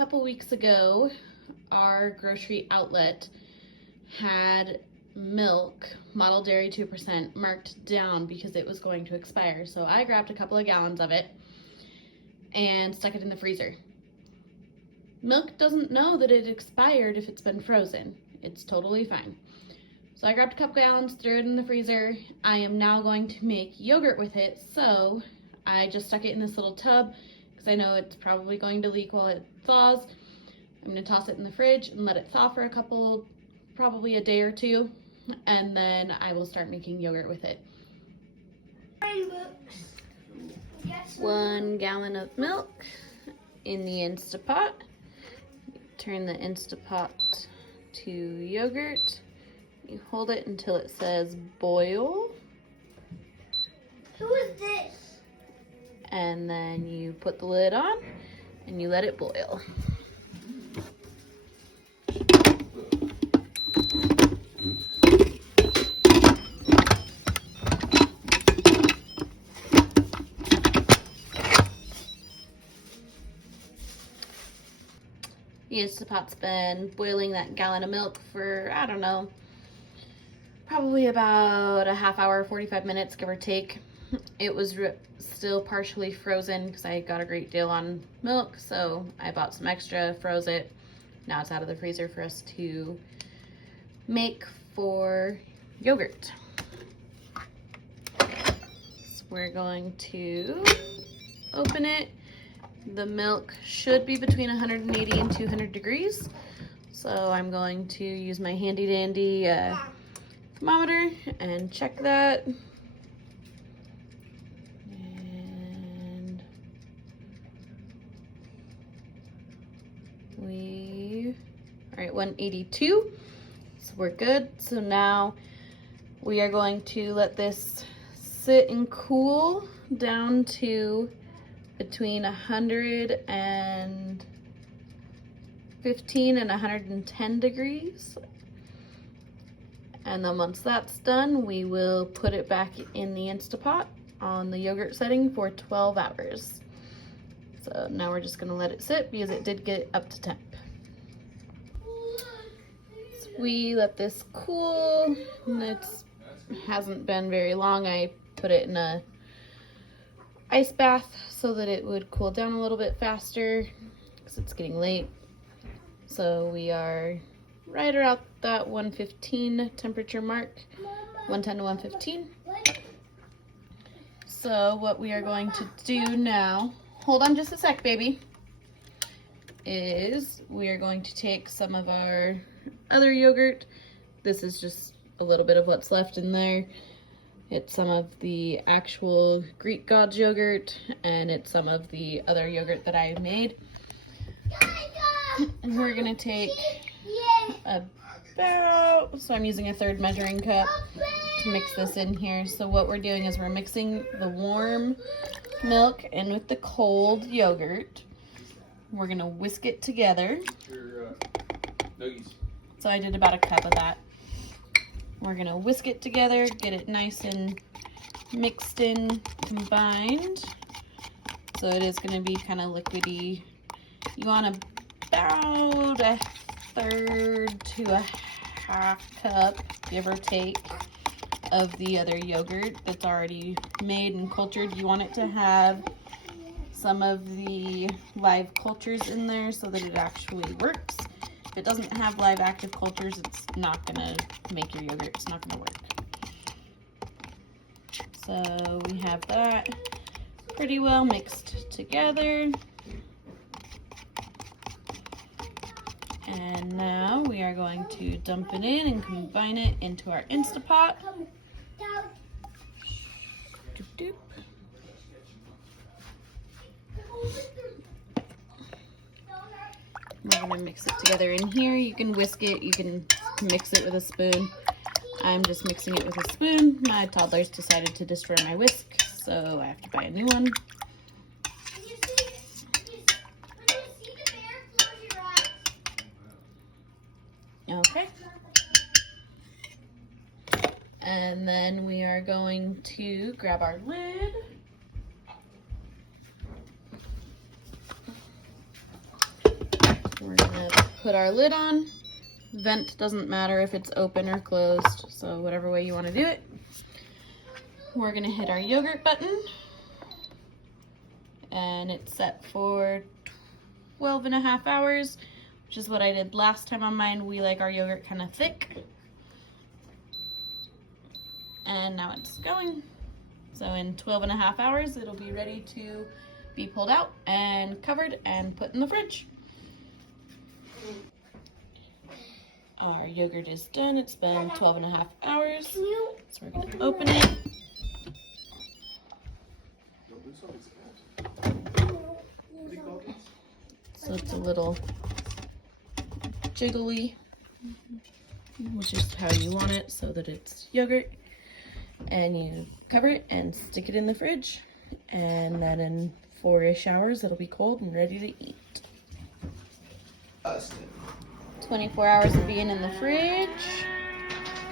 couple weeks ago, our grocery outlet had milk, model dairy 2%, marked down because it was going to expire. So I grabbed a couple of gallons of it and stuck it in the freezer. Milk doesn't know that it expired if it's been frozen. It's totally fine. So I grabbed a couple gallons, threw it in the freezer. I am now going to make yogurt with it, so I just stuck it in this little tub because I know it's probably going to leak while it thaws. I'm going to toss it in the fridge and let it thaw for probably a day or two, and then I will start making yogurt with it. 1 gallon of milk in the Instapot. Turn the Instapot to yogurt. You hold it until it says boil. Who is this? And then you put the lid on and you let it boil. The Instapot's been boiling that gallon of milk for, I don't know, probably about a half hour, 45 minutes, give or take. It was still partially frozen because I got a great deal on milk, so I bought some extra, froze it. Now it's out of the freezer for us to make for yogurt. So we're going to open it. The milk should be between 180 and 200 degrees. So I'm going to use my handy dandy thermometer and check that. And all right, 182. So we're good. So now we are going to let this sit and cool down to between 115 and 110 degrees. And then once that's done, we will put it back in the Instapot on the yogurt setting for 12 hours. So now we're just gonna let it sit because it did get up to temp. So we let this cool, and it hasn't been very long. I put it in a ice bath so that it would cool down a little bit faster because it's getting late. So we are right around that 115 temperature mark, 110 to 115. So what we are going to do now, hold on just a sec, baby, is we are going to take some of our other yogurt. This is just a little bit of what's left in there. It's some of the actual Greek Gods yogurt, and it's some of the other yogurt that I made. And we're gonna take about, so I'm using a 1/3 measuring cup to mix this in here. So what we're doing is we're mixing the warm milk in with the cold yogurt. We're gonna whisk it together. So I did about a cup of that. We're gonna whisk it together, get it nice and mixed in, combined. So it is gonna be kind of liquidy. You want about a 1/3 to a 1/2 cup, give or take, of the other yogurt that's already made and cultured. You want it to have some of the live cultures in there so that it actually works. If it doesn't have live active cultures, it's not gonna make your yogurt. It's not gonna work. So we have that pretty well mixed together. And now we are going to dump it in and combine it into our Instapot. Doop, doop. We're gonna mix it together in here. You can whisk it, you can mix it with a spoon. I'm just mixing it with a spoon. My toddler's decided to destroy my whisk, so I have to buy a new one. Okay. And then we are going to grab our lid. We're gonna put our lid on. Vent doesn't matter if it's open or closed, so whatever way you want to do it. We're gonna hit our yogurt button, and it's set for 12.5 hours, which is what I did last time on mine. We like our yogurt kind of thick. And now it's going. So in 12.5 hours, it'll be ready to be pulled out and covered and put in the fridge. Our yogurt is done. It's been 12.5 hours. So we're gonna open it. So it's a little jiggly, which is how you want it, so that it's yogurt. And you cover it and stick it in the fridge, and then in 4-ish hours it'll be cold and ready to eat. 24 hours of being in the fridge.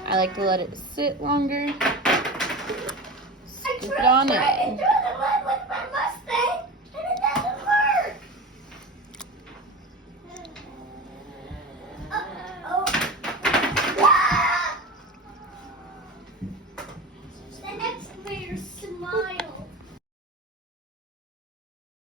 I like to let it sit longer. Scoop it on in.